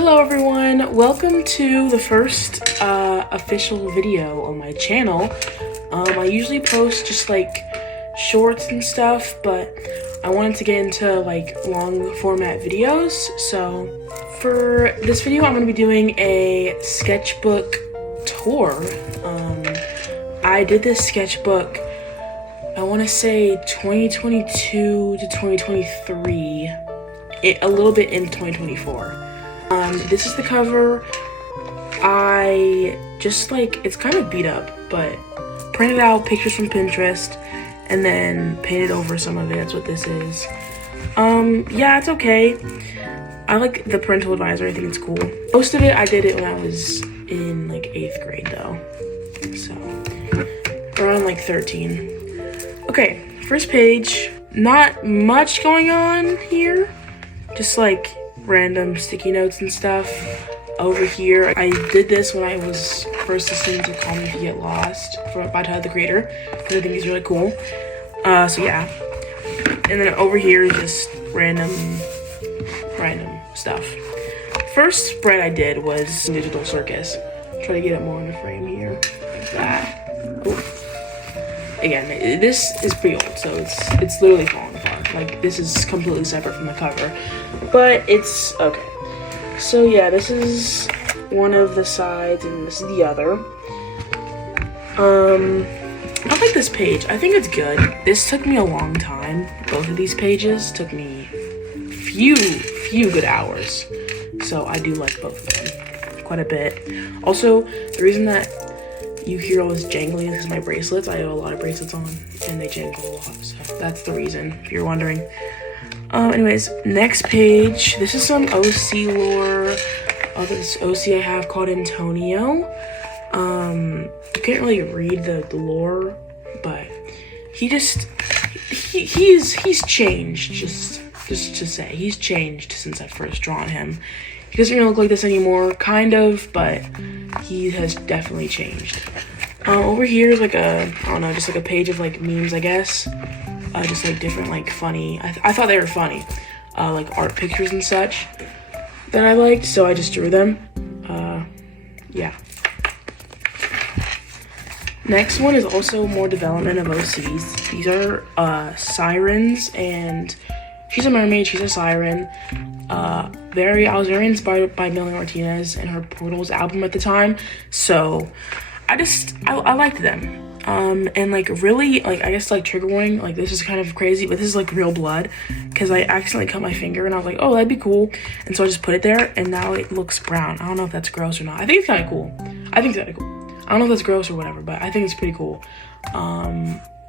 Hello everyone, welcome to the first official video on my channel. I usually post just like shorts and stuff, but I wanted to get into like long format videos. So for this video, I'm going to be doing a sketchbook tour. I did this sketchbook, I want to say 2022 to 2023, a little bit in 2024. This is the cover. I just like, it's kind of beat up, but printed out pictures from Pinterest and then painted over some of it. That's what this is. Yeah, it's okay. I like the parental advisor. I think it's cool. Most of it, I did it when I was in like 8th grade though. So around like 13. Okay, first page. Not much going on here. Just like random sticky notes and stuff. Over here, I did this when I was first listening to Call Me If You Get Lost by Tyler, the Creator, because I think he's really cool. So yeah. And then over here is just random stuff. First spread I did was Digital Circus. Try to get it more in the frame here, like that. Ooh. Again, this is pretty old, so it's literally falling apart. Like, this is completely separate from the cover, but it's okay. So yeah, this is one of the sides and this is the other. I like this page. I think it's good. This took me a long time. Both of these pages took me few good hours. So I do like both of them quite a bit. Also, the reason that you hear all this jangling is my bracelets. I have a lot of bracelets on and they jangle a lot. So that's the reason, if you're wondering. Anyways, next page. This is some OC lore. This OC I have called Antonio. You can't really read the lore, but he's changed. Just to say, he's changed since I first drawn him. He doesn't really look like this anymore, kind of, but he has definitely changed. Over here is like I don't know, just like a page of like memes, I guess. Just like different like funny, I thought they were funny, like art pictures and such that I liked, so I just drew them. Yeah. Next one is also more development of OCs. These are sirens, and she's a mermaid, she's a siren. I was very inspired by Melanie Martinez and her Portals album at the time, so I liked them. And like really, like I guess like trigger warning, like this is kind of crazy, but this is like real blood, because I accidentally cut my finger and I was like, oh, that'd be cool, and so I just put it there and now it looks brown. I don't know if that's gross or not. I think it's kind of cool. I think it's kind of cool. I don't know if that's gross or whatever, but I think it's pretty cool.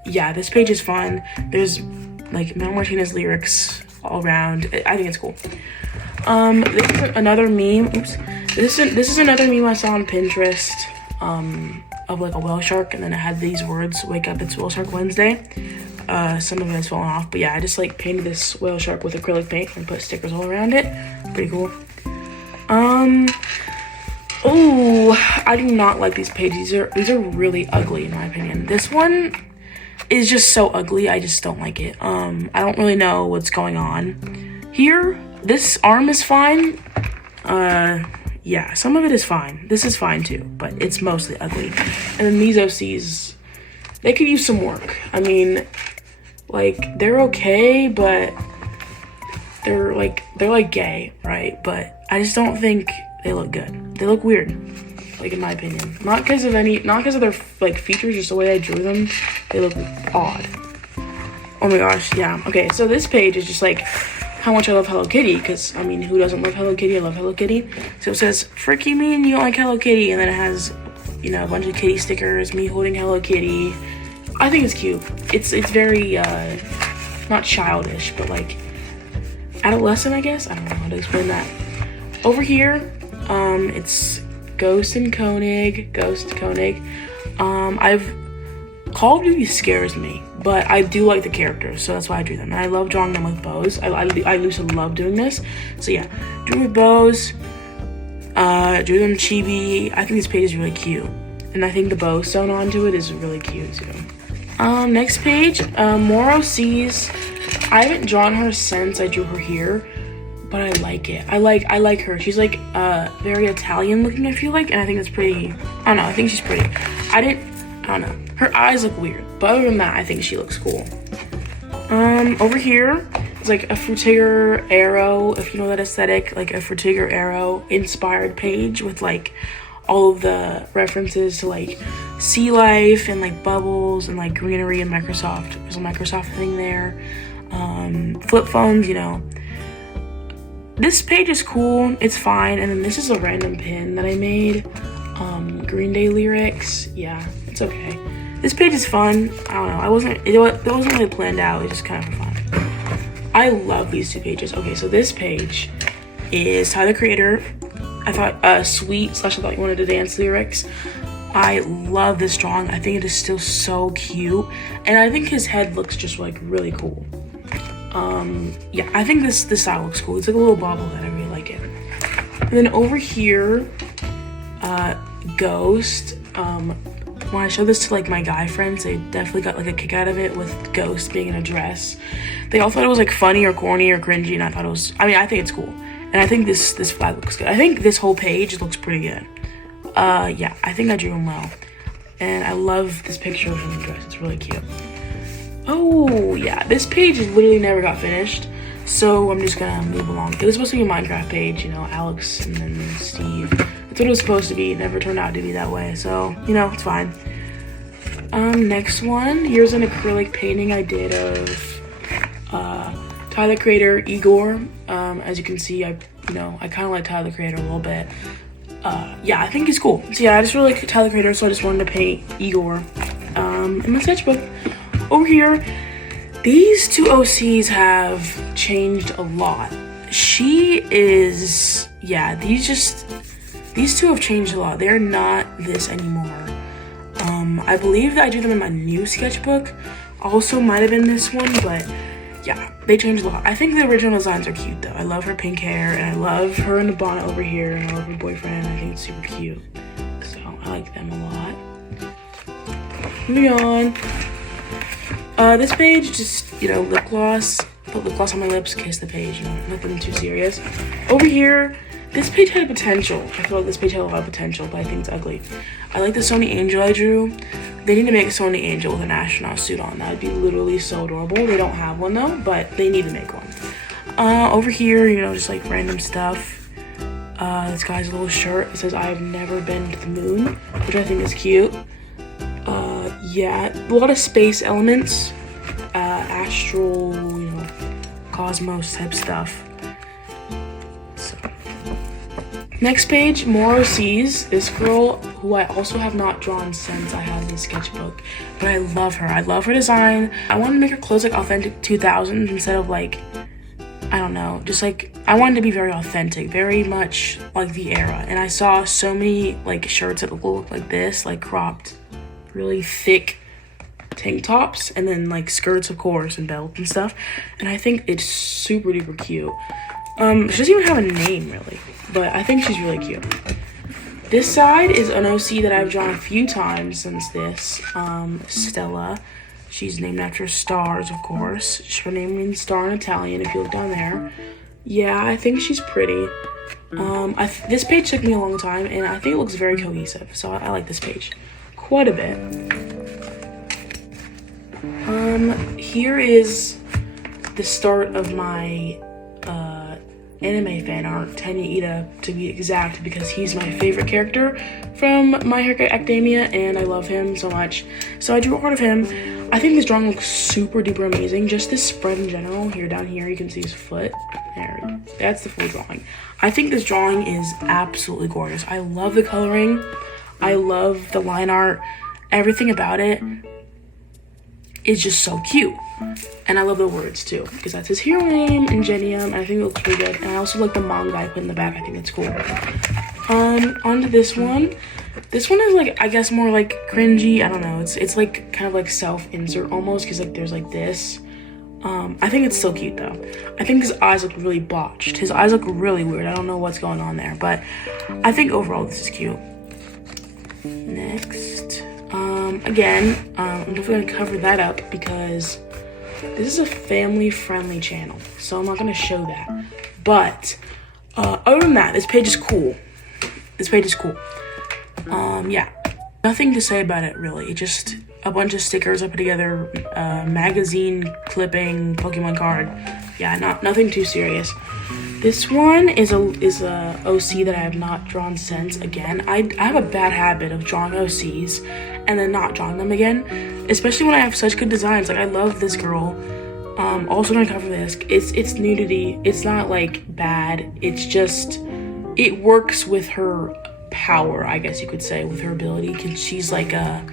Yeah, this page is fun. There's like Mel Martinez lyrics all around. I think it's cool. This is another meme. Oops. This is another meme I saw on Pinterest. Of like a whale shark, and then it had these words: "Wake up, it's Whale Shark Wednesday." Some of it has fallen off, but yeah, I just like painted this whale shark with acrylic paint and put stickers all around it. Pretty cool. Oh, I do not like these pages. These are really ugly in my opinion. This one is just so ugly. I just don't like it. I don't really know what's going on here. This arm is fine. Yeah, some of it is fine. This is fine too, but it's mostly ugly. And then these OCs, they could use some work. I mean, like, they're okay, but they're like gay, right? But I just don't think they look good. They look weird, like in my opinion. Not because of their like features, just the way I drew them. They look odd. Oh my gosh, yeah. Okay, so this page is just like how much I love Hello Kitty, because I mean, who doesn't love Hello Kitty? I love Hello Kitty. So it says, "Frick you mean you don't like Hello Kitty?" And then it has, you know, a bunch of kitty stickers, me holding Hello Kitty. I think it's cute. It's very not childish, but like adolescent, I guess. I don't know how to explain that. Over here, it's Ghost Koenig. Call of Duty scares me, but I do like the characters, so that's why I drew them. And I love drawing them with bows. I used to love doing this. So yeah, drew with bows, drew them chibi. I think this page is really cute. And I think the bow sewn onto it is really cute too. Next page, more OCs. I haven't drawn her since I drew her here, but I like it. I like her. She's like very Italian looking, I feel like, and I think it's pretty. I don't know. I think she's pretty. I don't know. Her eyes look weird, but other than that, I think she looks cool. Over here is like a Frutiger Arrow, if you know that aesthetic, like a Frutiger Arrow inspired page with like all of the references to like sea life and like bubbles and like greenery and Microsoft. There's a Microsoft thing there. Flip phones, you know. This page is cool. It's fine. And then this is a random pin that I made. Green Day lyrics. Yeah, it's okay. This page is fun. I don't know. It wasn't really planned out. It's just kind of for fun. I love these two pages. Okay, so this page is Tyler, the Creator. I thought Sweet / I thought you wanted to dance lyrics. I love this drawing. I think it is still so cute, and I think his head looks just like really cool. Yeah, I think this style looks cool. It's like a little bobblehead. I really like it. And then over here, Ghost. When I showed this to like my guy friends, they definitely got like a kick out of it with Ghost being in a dress. They all thought it was like funny or corny or cringy, and I thought it was. I mean, I think it's cool, and I think this flag looks good. I think this whole page looks pretty good. Yeah, I think I drew him well, and I love this picture of him in the dress. It's really cute. Oh yeah, this page literally never got finished, so I'm just gonna move along. It was supposed to be a Minecraft page, you know, Alex and then Steve. That's what it was supposed to be. It never turned out to be that way, so you know, it's fine. Next one. Here's an acrylic painting I did of Tyler, the Creator, Igor. As you can see, I kind of like Tyler, the Creator a little bit. Yeah, I think he's cool. So yeah, I just really like Tyler, the Creator, so I just wanted to paint Igor in my sketchbook. Over here, these two OCs have changed a lot. These two have changed a lot. They're not this anymore. I believe that I drew them in my new sketchbook. Also might have been this one, but yeah, they changed a lot. I think the original designs are cute though. I love her pink hair, and I love her in the bonnet over here, and I love her boyfriend. I think it's super cute. So I like them a lot. Moving on. This page, just, you know, lip gloss. Put lip gloss on my lips, kiss the page, you know, nothing too serious. Over here, this page had potential. I feel like this page had a lot of potential, but I think it's ugly. I like the Sony Angel I drew. They need to make a Sony Angel with an astronaut suit on. That would be literally so adorable. They don't have one though, but they need to make one. Over here, you know, just like random stuff. This guy's little shirt. It says, "I've never been to the moon," which I think is cute. Yeah, a lot of space elements. Astral, you know, cosmos type stuff. So, next page, more OCs. This girl, who I also have not drawn since I have this sketchbook, but I love her. I love her design. I wanted to make her clothes like authentic 2000s instead of like, I don't know, just like, I wanted to be very authentic, very much like the era. And I saw so many like shirts that look like this, like cropped, really thick tank tops, and then like skirts, of course, and belts and stuff. And I think it's super duper cute. She doesn't even have a name really, but I think she's really cute. This side is an OC that I've drawn a few times since this. Stella. She's named after stars, of course. Her name means star in Italian, if you look down there. Yeah, I think she's pretty. This page took me a long time, and I think it looks very cohesive, so I like this page quite a bit. Here is the start of my anime fan art, Tenya Ida to be exact, because he's my favorite character from My Hero Academia, and I love him so much. So I drew art of him. I think this drawing looks super duper amazing. Just this spread in general. Here, down here, you can see his foot. There, that's the full drawing. I think this drawing is absolutely gorgeous. I love the coloring. I love the line art. Everything about it is just so cute. And I love the words too, because that's his hero name, Ingenium, and I think it looks pretty good. And I also like the manga I put in the back. I think it's cool. On to this one. This one is like, I guess, more like cringy. I don't know. It's like kind of like self-insert almost, because like there's like this. I think it's still cute though. I think his eyes look really botched. His eyes look really weird. I don't know what's going on there, but I think overall this is cute. Next. Again, I'm definitely gonna cover that up because This is a family-friendly channel, so I'm not gonna show that. But other than that, this page is cool. Yeah, nothing to say about it really. Just a bunch of stickers I put together, magazine clipping, Pokemon card. Yeah, nothing too serious. This one is a OC that I have not drawn since. Again, I have a bad habit of drawing OCs and then not drawing them again, especially when I have such good designs. Like, I love this girl. Also on cover this, it's nudity. It's not like bad. It's just, it works with her power, I guess you could say, with her ability. Cause she's like a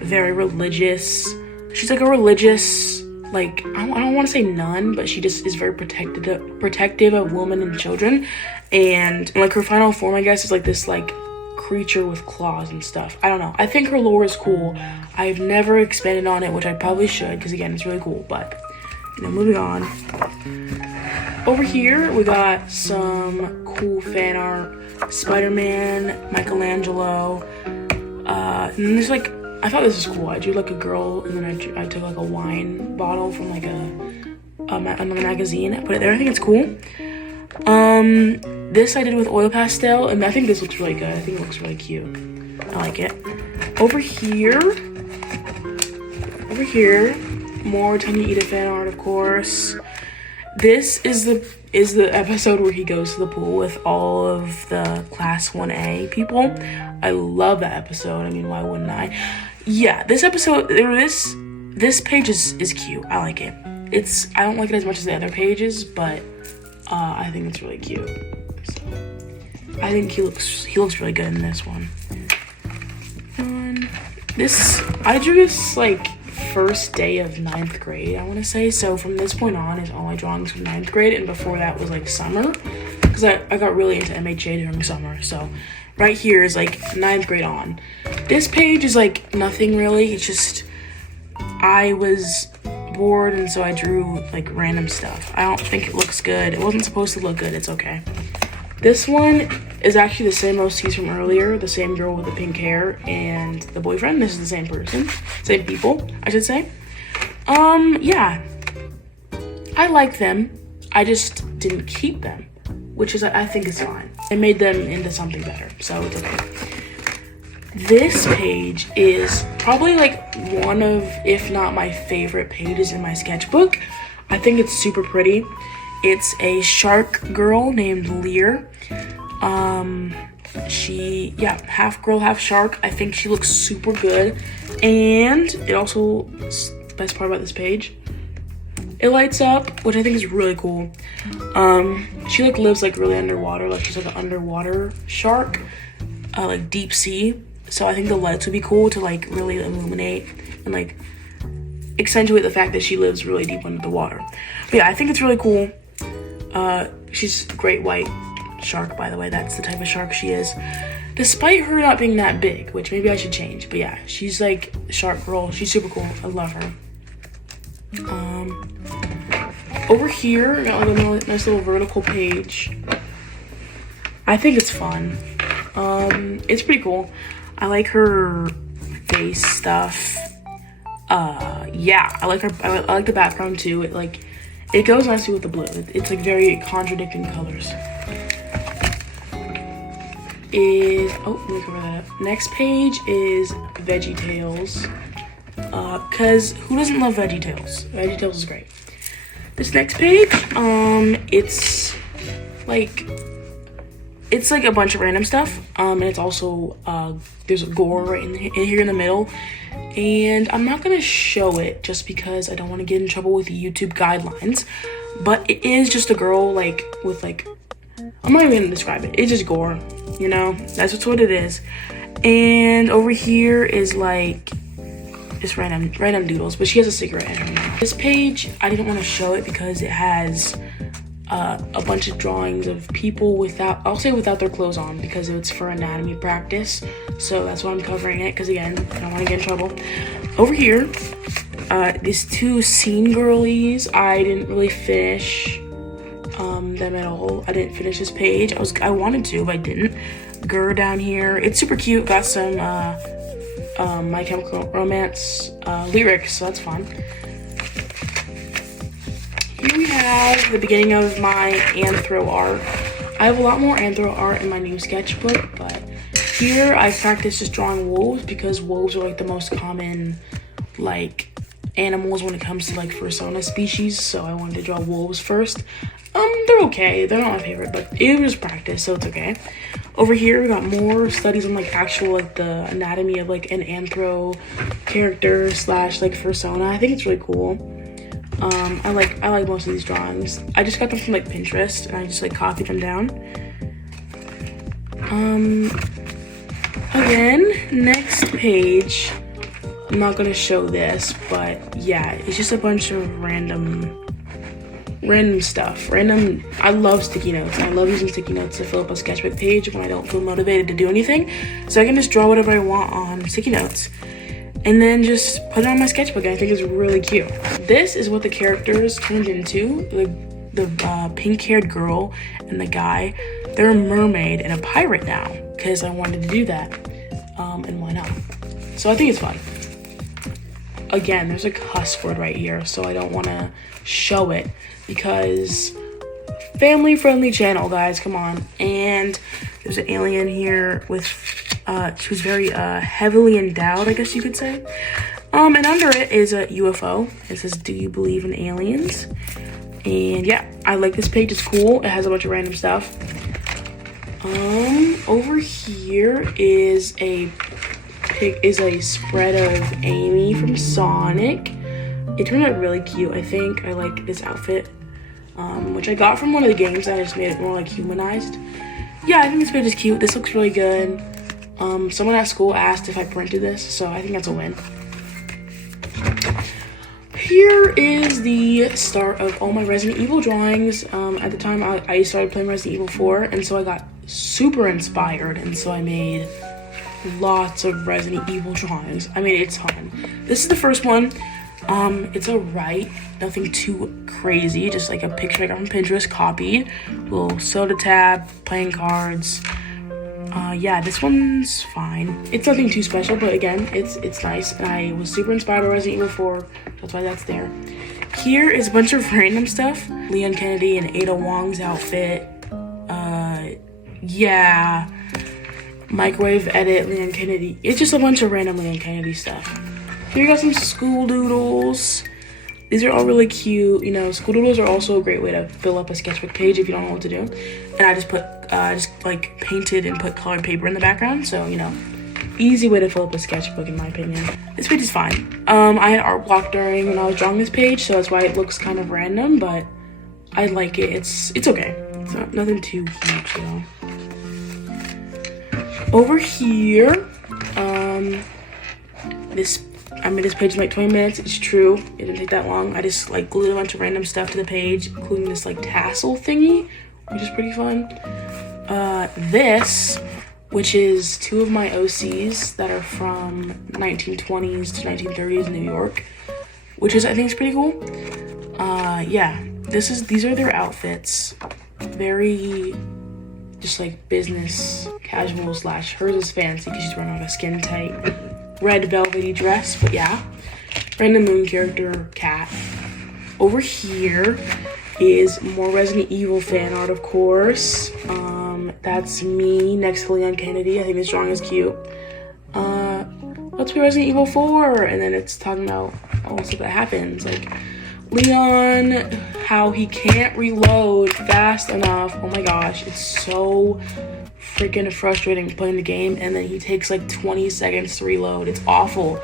very religious. She's like a religious, like, I don't want to say nun, but she just is very protective of women and children. And like her final form, I guess, is like this like creature with claws and stuff. I don't know. I think her lore is cool. I've never expanded on it, which I probably should, because again, it's really cool. But you know, moving on. Over here, we got some cool fan art. Spider-Man, Michelangelo. And then there's like, I thought this was cool. I drew like a girl, and then I took like a wine bottle from like another magazine. I put it there. I think it's cool. This I did with oil pastel, and I think this looks really good. I think it looks really cute. I like it. Over here, more Tanya Ida fan art, of course. This is the episode where he goes to the pool with all of the class 1A people. I love that episode. I mean, why wouldn't I? Yeah, this episode, this page is cute. I like it. I don't like it as much as the other pages, but I think it's really cute. So I think he looks really good in this one. I drew this like first day of 9th grade, I want to say. So from this point on is all my drawings from 9th grade, and before that was like summer, because I got really into MHA during summer. So right here is like 9th grade on. This page is like nothing really. It's just I was bored, and so I drew like random stuff. I don't think it looks good. It wasn't supposed to look good. It's okay. This one is actually the same OCs from earlier, the same girl with the pink hair and the boyfriend. This is the same person, same people, I should say. Yeah, I like them. I just didn't keep them, which is, I think is fine. I made them into something better, so it's okay. This page is probably like one of, if not my favorite pages in my sketchbook. I think it's super pretty. It's a shark girl named Lear. Half girl, half shark. I think she looks super good. And it also, the best part about this page, it lights up, which I think is really cool. She like lives like really underwater, like she's like an underwater shark, like deep sea. So I think the lights would be cool to like really illuminate and like accentuate the fact that she lives really deep under the water. But yeah, I think it's really cool. She's a great white shark, by the way. That's the type of shark she is. Despite her not being that big, which maybe I should change. But yeah, she's like a shark girl. She's super cool. I love her. Over here, I got like a nice little vertical page. I think it's fun. It's pretty cool. I like her face stuff. Yeah, I like her. I like the background too. It goes nicely with the blue. It's like very contradicting colors. Let me cover that up. Next page is Veggie Tales. Cause who doesn't love Veggie Tales? Veggie Tales is great. This next page, it's like a bunch of random stuff. And it's also there's a gore right in here in the middle. And I'm not gonna show it just because I don't want to get in trouble with the YouTube guidelines. But it is just a girl with I'm not even gonna describe it. It's just gore, you know. That's what it is. And over here is like just random doodles. But she has a cigarette in her mouth. This page I didn't want to show it because it has a bunch of drawings of people without their clothes on, because it's for anatomy practice. So that's why I'm covering it, because again, I don't want to get in trouble. Over here, these two scene girlies, I didn't really finish them at all. I didn't finish this page. I wanted to, but I didn't. Gurr down here, it's super cute. Got some My Chemical Romance lyrics, so that's fun. Here we have the beginning of my anthro art. I have a lot more anthro art in my new sketchbook, but here I practice just drawing wolves because wolves are like the most common like animals when it comes to like fursona species, so I wanted to draw wolves first. They're okay, they're not my favorite, but it was practice, so it's okay. Over here we got more studies on like actual like the anatomy of like an anthro character slash like fursona. I think it's really cool. I like most of these drawings. I just got them from like Pinterest and I just like copied them down. Again, next page, I'm not gonna show this, but yeah, it's just a bunch of random stuff. I love sticky notes. I love using sticky notes to fill up a sketchbook page when I don't feel motivated to do anything. So I can just draw whatever I want on sticky notes and then just put it on my sketchbook, and I think it's really cute. This is what the characters turned into. The pink-haired girl and the guy, they're a mermaid and a pirate now because I wanted to do that, and why not? So I think it's fun. Again, there's a cuss word right here, so I don't want to show it because family-friendly channel, guys, come on. And there's an alien here with who's very heavily endowed, I guess you could say. And under it is a UFO. It says, "Do you believe in aliens?" And yeah, I like this page. It's cool. It has a bunch of random stuff. Over here is a spread of Amy from Sonic. It turned out really cute, I think. I like this outfit, which I got from one of the games that I just made it more like humanized. Yeah, I think this page is cute. This looks really good. Someone at school asked if I printed this, so I think that's a win. Here is the start of all my Resident Evil drawings. At the time, I started playing Resident Evil 4, and so I got super inspired, and so I made lots of Resident Evil drawings. I made a ton. This is the first one. It's alright, nothing too crazy, just like a picture I got from Pinterest, copied. Little soda tab, playing cards. Yeah, this one's fine. It's nothing too special, but again, it's nice. And I was super inspired by Resident Evil 4, that's why that's there. Here is a bunch of random stuff. Leon Kennedy and Ada Wong's outfit. Yeah. Microwave edit, Leon Kennedy. It's just a bunch of random Leon Kennedy stuff. Here you got some school doodles. These are all really cute. You know, school doodles are also a great way to fill up a sketchbook page if you don't know what to do. And I just put, like painted and put colored paper in the background. So, you know, easy way to fill up a sketchbook in my opinion. This page is fine. I had art block during when I was drawing this page, so that's why it looks kind of random, but I like it. It's okay. It's not nothing too huge though. Over here, I made this page in like 20 minutes. It's true, it didn't take that long. I just like glued a bunch of random stuff to the page, including this like tassel thingy, which is pretty fun. This, which is two of my OCs that are from 1920s to 1930s New York, which is, I think, is pretty cool. Yeah, these are their outfits. Very just like business casual slash, hers is fancy because she's wearing like a skin tight red velvety dress, but yeah. Random moon character, cat. Over here is more Resident Evil fan art, of course. That's me next to Leon Kennedy. I think this drawing is cute. Let's play Resident Evil 4, and then it's talking about all the stuff that happens, like Leon, how he can't reload fast enough. Oh my gosh, it's so freaking frustrating playing the game, and then he takes like 20 seconds to reload. It's awful.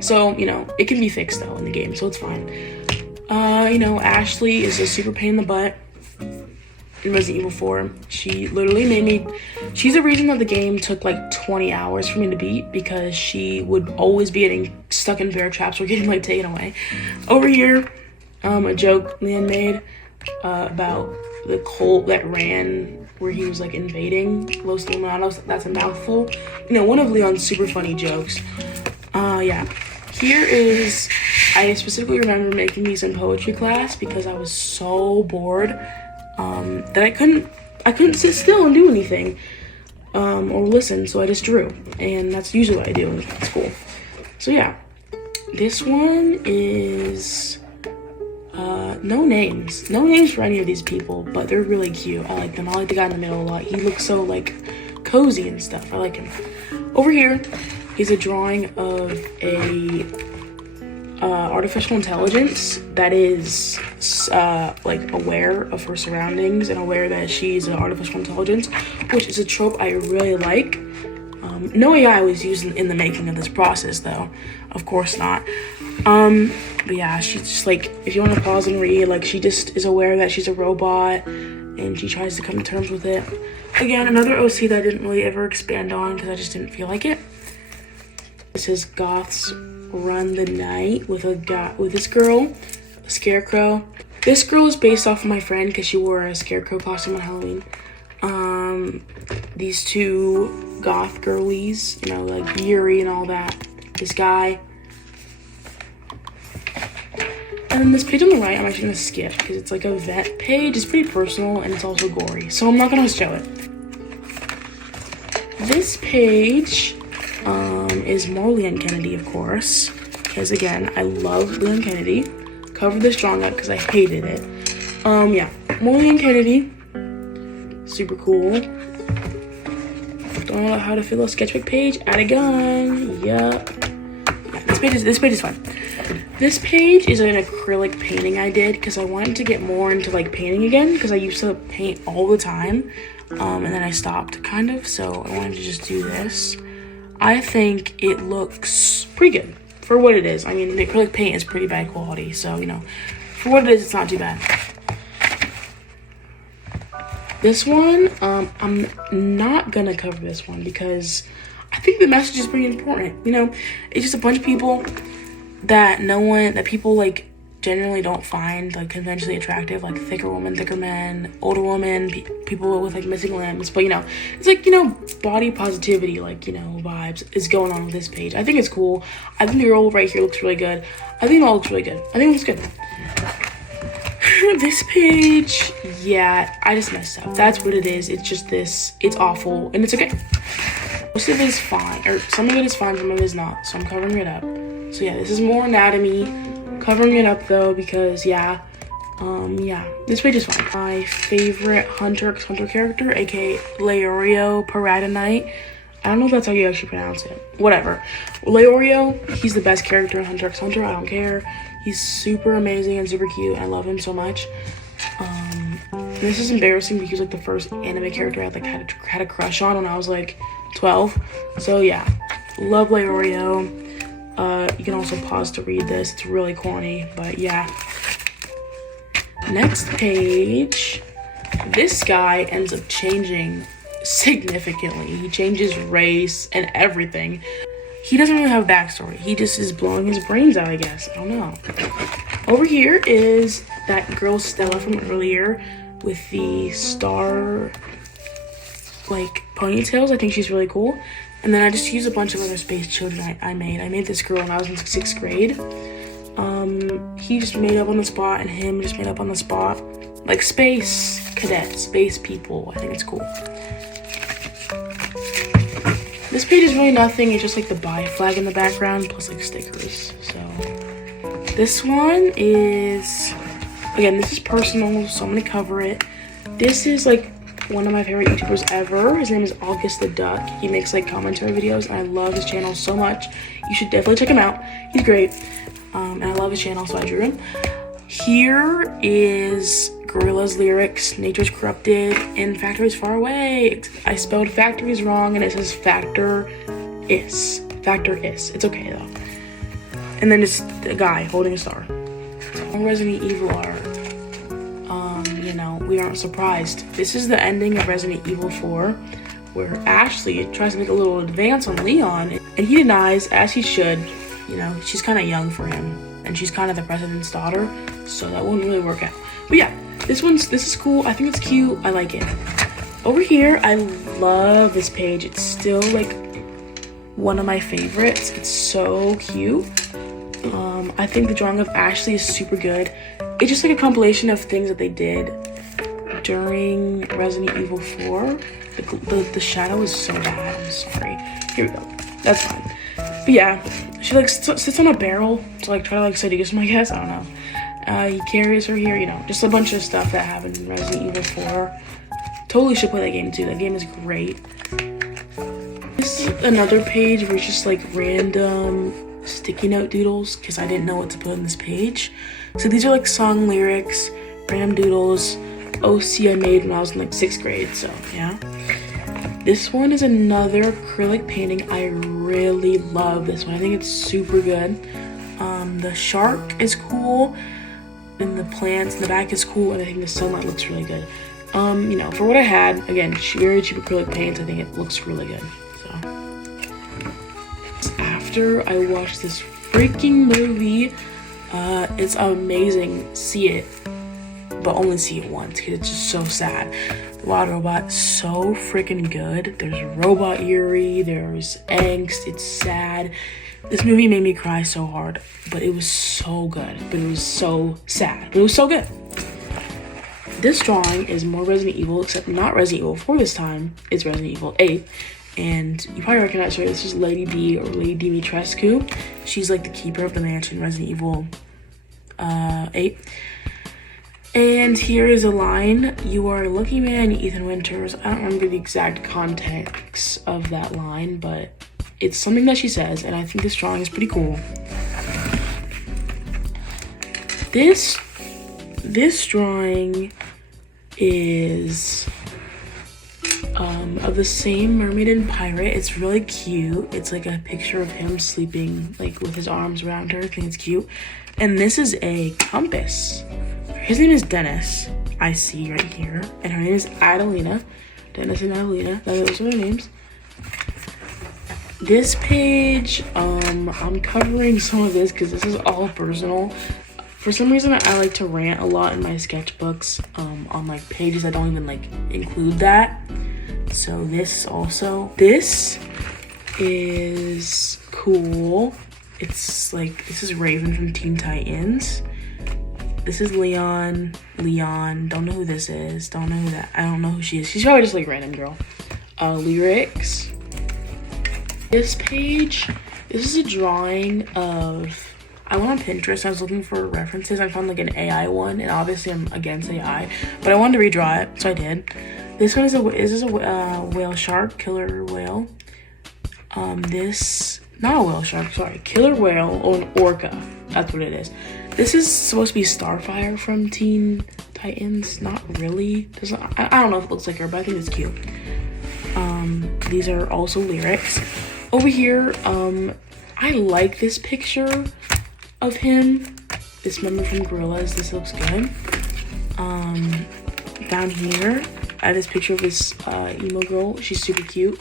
So, you know, it can be fixed though in the game, so it's fine. You know, Ashley is a super pain in the butt in Resident Evil 4. She literally made me, she's the reason that the game took like 20 hours for me to beat, because she would always be getting stuck in bear traps or getting like taken away. Over here, a joke Leon made about the cult that ran where he was like invading Los Luminados. That's a mouthful. You know, one of Leon's super funny jokes. Yeah. Here is, I specifically remember making these in poetry class because I was so bored that I couldn't sit still and do anything or listen, so I just drew, and that's usually what I do in school. So yeah, this one is No names. No names for any of these people, but they're really cute. I like them. I like the guy in the middle a lot. He looks so, like, cozy and stuff. I like him. Over here is a drawing of a artificial intelligence that is, like, aware of her surroundings and aware that she's an artificial intelligence, which is a trope I really like. No AI was used in the making of this process, though. Of course not. But yeah, she's just like, if you want to pause and read, like, she just is aware that she's a robot and she tries to come to terms with it. Again, another OC that I didn't really ever expand on because I just didn't feel like it. This is Goths Run the Night with this girl, a scarecrow. This girl is based off of my friend because she wore a scarecrow costume on Halloween. These two goth girlies, you know, like Yuri and all that. This guy. And then this page on the right, I'm actually going to skip because it's like a vet page. It's pretty personal and it's also gory, so I'm not going to show it. This page is more Leon Kennedy, of course, because again, I love Leon Kennedy. Covered this drawing up because I hated it. Yeah, more Leon Kennedy. Super cool. Don't know how to fill a sketchbook page. Add a gun. Yup. Yeah, this page is fun. This page is an acrylic painting I did because I wanted to get more into like painting again because I used to paint all the time, and then I stopped kind of. So I wanted to just do this. I think it looks pretty good for what it is. I mean, the acrylic paint is pretty bad quality, so you know, for what it is, it's not too bad. This one, I'm not gonna cover this one because I think the message is pretty important. You know, it's just a bunch of people that people like generally don't find like conventionally attractive, like thicker women, thicker men, older women, people with like missing limbs. But you know, it's like, you know, body positivity, like, you know, vibes is going on with this page. I think it's cool. I think the girl right here looks really good. I think it all looks really good. I think it looks good. This page, yeah, I just messed up. That's what it is. It's just this. It's awful, and it's okay. Most of it is fine, or some of it is fine, some of it is not, so I'm covering it up. So yeah, this is more anatomy. Covering it up though, because yeah, this page is fine. My favorite Hunter x Hunter character, aka Leorio Paradonite. I don't know if that's how you actually pronounce it. Whatever. Leorio, he's the best character in Hunter x Hunter. I don't care. He's super amazing and super cute. I love him so much. This is embarrassing because like the first anime character I like had a crush on when I was like 12. So yeah, love Leorio. You can also pause to read this. It's really corny, but yeah. Next page. This guy ends up changing significantly. He changes race and everything. He doesn't really have a backstory. He just is blowing his brains out, I guess. I don't know. Over here is that girl Stella from earlier with the star, like, ponytails. I think she's really cool. And then I just used a bunch of other space children I made. I made this girl when I was in 6th grade. He just made up on the spot, and him just made up on the spot. Like, space cadets, space people. I think it's cool. This page is really nothing. It's just like the buy flag in the background plus like stickers. So this one is, again, this is personal, so I'm gonna cover it. This is like one of my favorite YouTubers ever. His name is August the Duck. He makes like commentary videos and I love his channel so much. You should definitely check him out. He's great. And I love his channel, so I drew him. Here is Gorilla's lyrics, Nature's Corrupted, and Factories Far Away. I spelled factories wrong and it says factor is. It's okay though. And then it's the guy holding a star. All Resident Evil are, you know, we aren't surprised. This is the ending of Resident Evil 4, where Ashley tries to make a little advance on Leon, and he denies, as he should. You know, she's kind of young for him, and she's kind of the president's daughter, so that wouldn't really work out. But yeah, this is cool. I think it's cute. I like it. Over here, I love this page. It's still like one of my favorites. It's so cute. I think the drawing of Ashley is super good. It's just like a compilation of things that they did during Resident Evil 4. The shadow is so bad. I'm sorry. Here we go. That's fine. But yeah, she like sits on a barrel to like try to like seduce him, I guess. I don't know. He carries her here, you know, just a bunch of stuff that happened in Resident Evil 4. Totally should play that game too. That game is great. This is another page where it's just like random sticky note doodles because I didn't know what to put on this page. So these are like song lyrics, random doodles, OC I made when I was in like 6th grade, so yeah. This one is another acrylic painting. I really love this one. I think it's super good. The shark is cool, and the plants in the back is cool, and I think the sunlight looks really good. You know, for what I had, again, very cheap acrylic paints, I think it looks really good. So after I watched this freaking movie, it's amazing. See it, but only see it once because it's just so sad. The Wild Robot, so freaking good. There's Robot Yuri, there's angst, it's sad. This movie made me cry so hard, but it was so good. But it was so sad, but it was so good. This drawing is more Resident Evil, except not Resident Evil 4 this time. It's Resident Evil 8. And you probably recognize her. This is Lady D, or Lady Dimitrescu. She's like the keeper of the mansion, Resident Evil 8. And here is a line. You are a lucky man, Ethan Winters. I don't remember the exact context of that line, but it's something that she says, and I think this drawing is pretty cool. This drawing is of the same mermaid and pirate. It's really cute. It's like a picture of him sleeping like with his arms around her. I think it's cute. And this is a compass. His name is Dennis, I see right here, and her name is Adelina. Dennis and Adelina, those are their names. This page, I'm covering some of this because this is all personal. For some reason, I like to rant a lot in my sketchbooks on like pages that don't even like include that. So this is cool. It's like, this is Raven from Teen Titans. This is Leon, don't know who this is, don't know who that, I don't know who she is. She's probably just like a random girl. Lyrics. This page, this is a drawing of, I went on Pinterest, I was looking for references, I found like an AI one, and obviously I'm against AI, but I wanted to redraw it, so I did. This one is a whale shark, killer whale. This, not a whale shark, sorry, killer whale or an orca, that's what it is. This is supposed to be Starfire from Teen Titans, not really. I don't know if it looks like her, but I think it's cute. These are also lyrics. Over here, I like this picture of him. This member from Gorillaz, this looks good. Down here, I have this picture of this emo girl. She's super cute.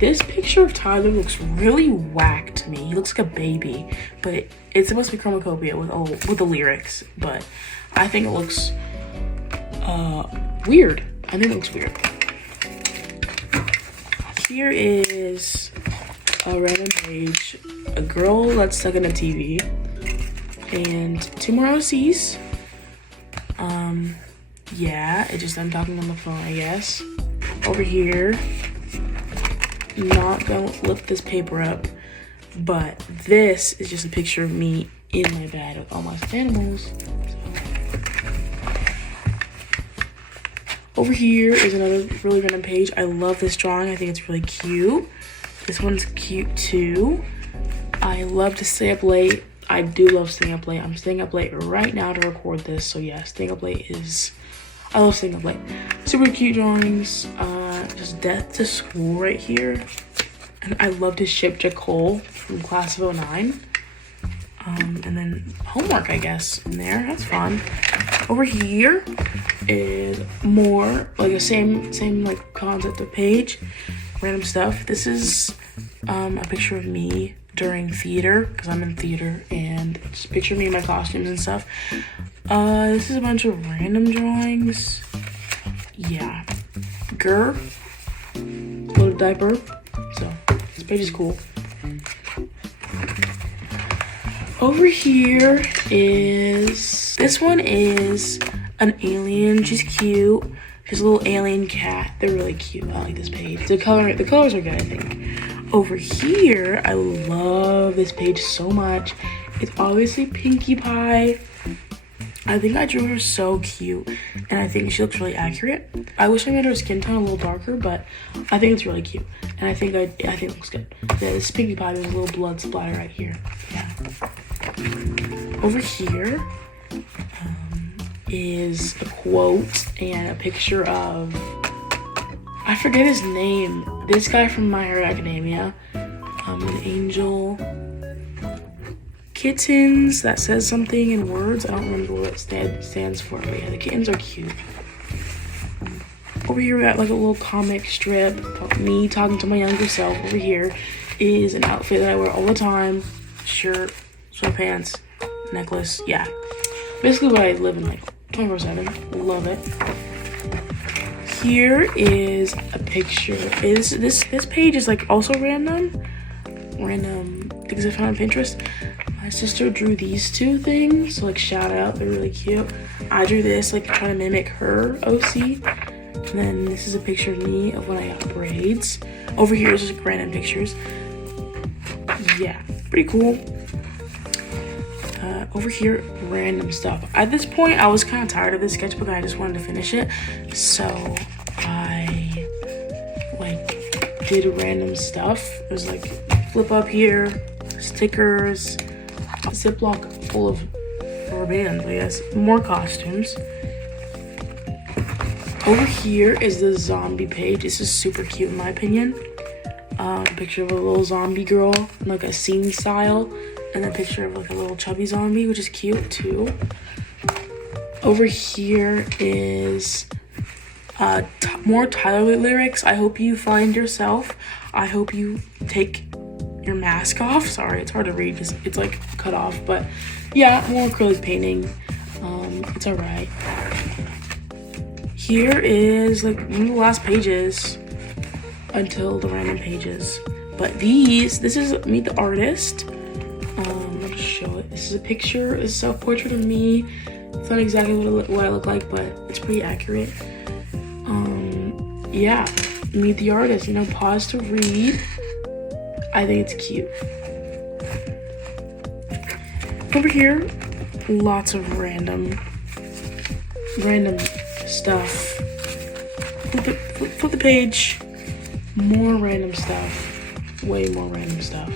This picture of Tyler looks really whack to me. He looks like a baby, but it's supposed to be chromacopia with the lyrics, but I think it looks weird. I think it looks weird. Here is a random page, a girl that's stuck in a TV, and 2 more OCs. Yeah, I'm talking on the phone, I guess. Over here, not gonna lift this paper up, but this is just a picture of me in my bed with all my animals. Over here is another really random page. I love this drawing. I think it's really cute. This one's cute too. I love to stay up late. I do love staying up late. I'm staying up late right now to record this. So yeah, staying up late is, I love staying up late. Super cute drawings. Just Death to School right here. And I love to ship Jacole from class of 09. And then homework, I guess, in there. That's fun. Over here is more like a same like concept of page, random stuff. This is a picture of me during theater because I'm in theater, and just a picture of me in my costumes and stuff. This is a bunch of random drawings. Yeah, Gur, loaded diaper. So this page is cool. Over here is, this one is an alien. She's cute. She's a little alien cat. They're really cute. I like this page. The colors are good, I think. Over here, I love this page so much. It's obviously Pinkie Pie. I think I drew her so cute, and I think she looks really accurate. I wish I made her skin tone a little darker, but I think it's really cute, and I think it looks good. Yeah, this is Pinkie Pie. There's a little blood splatter right here. Yeah. Over here is a quote and a picture of, I forget his name. This guy from My Hero Academia. An angel. Kittens that says something in words. I don't remember what it stands for, but yeah, the kittens are cute. Over here we got like a little comic strip of me talking to my younger self. Over here is an outfit that I wear all the time. Shirt, sweatpants, necklace, yeah. Basically what I live in like 24/7. Love it. Here is a picture. This page is like also random things I found on Pinterest. My sister drew these two things, so like shout out, they're really cute. I drew this, like trying to mimic her OC. And then this is a picture of me of when I got braids. Over here is just random pictures. Yeah, pretty cool. Over here, random stuff. At this point, I was kind of tired of this sketchbook and I just wanted to finish it. So I like did random stuff. There's like flip up here, stickers, a Ziploc full of rubber bands, I guess. More costumes. Over here is the zombie page. This is super cute in my opinion. A picture of a little zombie girl, like a scene style, and a picture of like a little chubby zombie, which is cute too. Over here is more Tyler lyrics. I hope you find yourself. I hope you take your mask off. Sorry, it's hard to read because it's like cut off, but yeah, more acrylic painting. It's all right. Here is like one of the last pages until the random pages. But this is Meet the Artist. I'll just show it. This is a picture, it's a self-portrait of me. It's not exactly what I look like, but it's pretty accurate. Yeah, Meet the Artist, you know, pause to read. I think it's cute. Over here, lots of random stuff. Flip the page. More random stuff. Way more random stuff.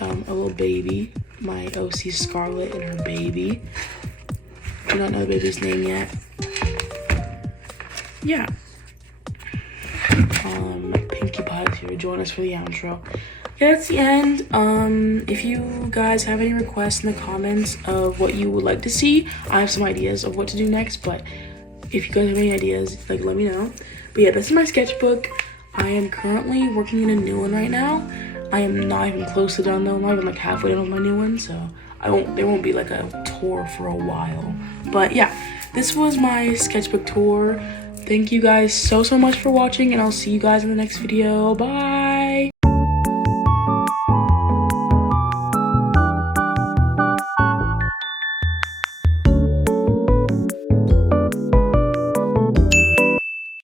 A little baby. My OC Scarlet and her baby. Do not know the baby's name yet. Yeah. Pinkie Pie's here. Join us for the outro. Yeah, that's the end. If you guys have any requests in the comments of what you would like to see, I have some ideas of what to do next, but if you guys have any ideas, like, let me know. But yeah, this is my sketchbook. I am currently working in a new one right now. I am not even close to done though. I'm not even like halfway done with my new one, so there won't be like a tour for a while. But yeah, this was my sketchbook tour. Thank you guys so much for watching, and I'll see you guys in the next video. Bye!